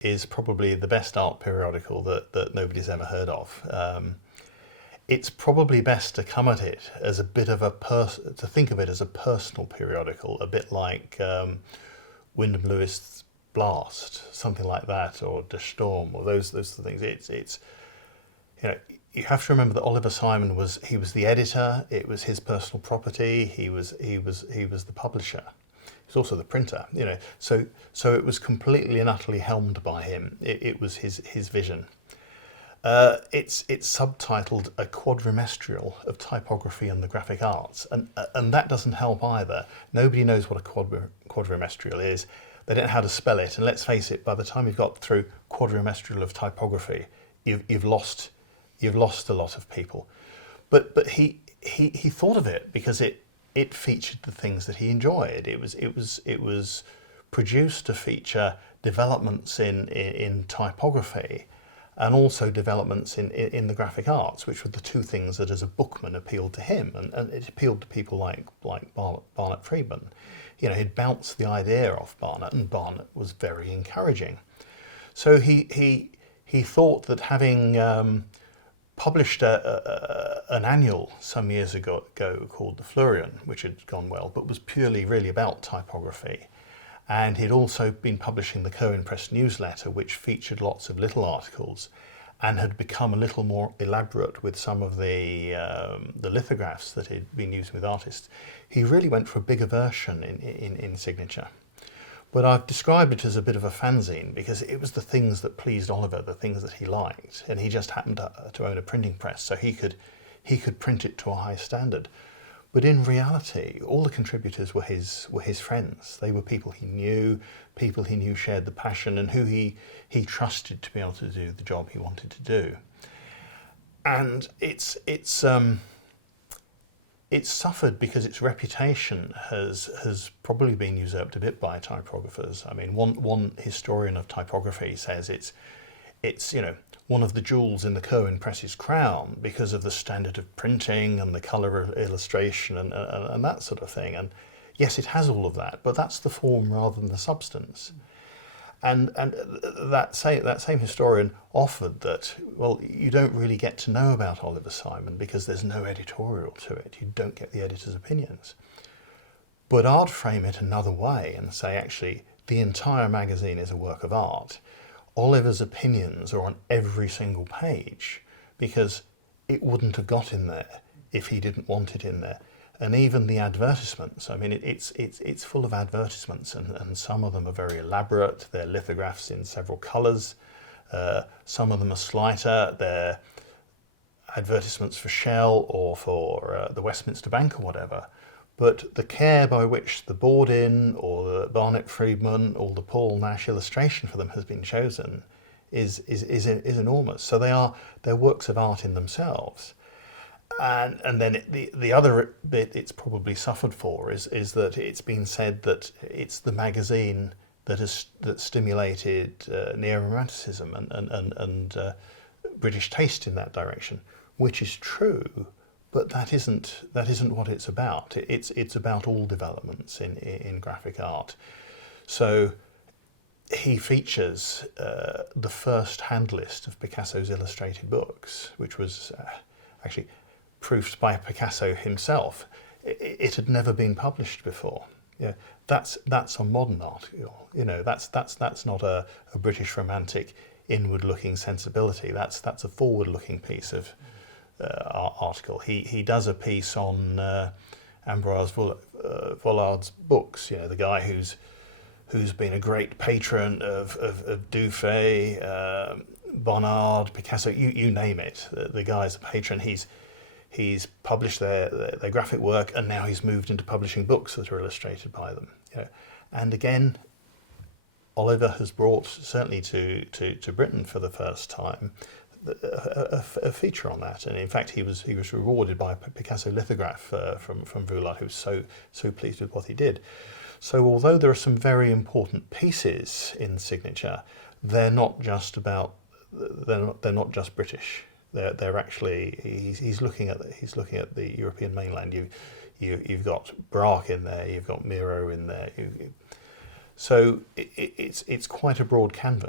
is probably the best art periodical that nobody's ever heard of. It's probably best to come at it as a bit of to think of it as a personal periodical, a bit like Wyndham Lewis' Blast, something like that, or Der Sturm, or those things. It's you know, you have to remember that Oliver Simon was the editor. It was his personal property. He was the publisher. He's also the printer. So it was completely and utterly helmed by him. It was his vision. It's subtitled A Quadrimestrial of Typography and the Graphic Arts, and that doesn't help either. Nobody knows what a quadrimestrial is. They don't know how to spell it, and let's face it, by the time you've got through quadrimestrial of typography, you've lost a lot of people. But he thought of it because it featured the things that he enjoyed. It was produced to feature developments in typography, and also developments in the graphic arts, which were the two things that as a bookman appealed to him, and it appealed to people like Barnett Friedman. He'd bounced the idea off Barnett, and Barnett was very encouraging. So he thought that having published an annual some years ago called The Florian, which had gone well, but was purely really about typography. And he'd also been publishing the Curwen Press newsletter, which featured lots of little articles and had become a little more elaborate with some of the lithographs that he'd been using with artists. He really went for a bigger version in Signature. But I've described it as a bit of a fanzine because it was the things that pleased Oliver, the things that he liked, and he just happened to own a printing press, so he could print it to a high standard. But in reality, all the contributors were his friends. They were people he knew shared the passion, and who he trusted to be able to do the job he wanted to do. And it's suffered because its reputation has probably been usurped a bit by typographers. I mean, one historian of typography says it's one of the jewels in the Curwen Press's crown because of the standard of printing and the colour of illustration and that sort of thing. And yes, it has all of that, but that's the form rather than the substance. And that same historian offered that, well, you don't really get to know about Oliver Simon because there's no editorial to it. You don't get the editor's opinions. But I'd frame it another way and say, actually, the entire magazine is a work of art. Oliver's opinions are on every single page because it wouldn't have got in there if he didn't want it in there. And even the advertisements, I mean, it's full of advertisements, and some of them are very elaborate. They're lithographs in several colours. Some of them are slighter. They're advertisements for Shell or for the Westminster Bank or whatever. But the care by which the Bordin or the Barnett Friedman or the Paul Nash illustration for them has been chosen is enormous. So they're works of art in themselves. And then the other bit it's probably suffered for is that it's been said that it's the magazine that stimulated neo-romanticism and British taste in that direction, which is true. But that isn't what it's about. It's about all developments in graphic art. So he features the first hand list of Picasso's illustrated books, which was actually proofed by Picasso himself. It had never been published before. That's a modern article. That's not a British romantic inward-looking sensibility. That's a forward-looking piece of article. He does a piece on Ambroise Vollard's books. The guy who's been a great patron of Dufay, Bonnard, Picasso. You name it. The guy's a patron. He's published their graphic work, and now he's moved into publishing books that are illustrated by them. And again, Oliver has brought, certainly to Britain for the first time, a feature on that, and in fact he was rewarded by a Picasso lithograph from Voulard, who was so pleased with what he did. So although there are some very important pieces in Signature, they're not just British. They're actually he's looking at the European mainland. You've got Braque in there, you've got Miro in there. So it's quite a broad canvas.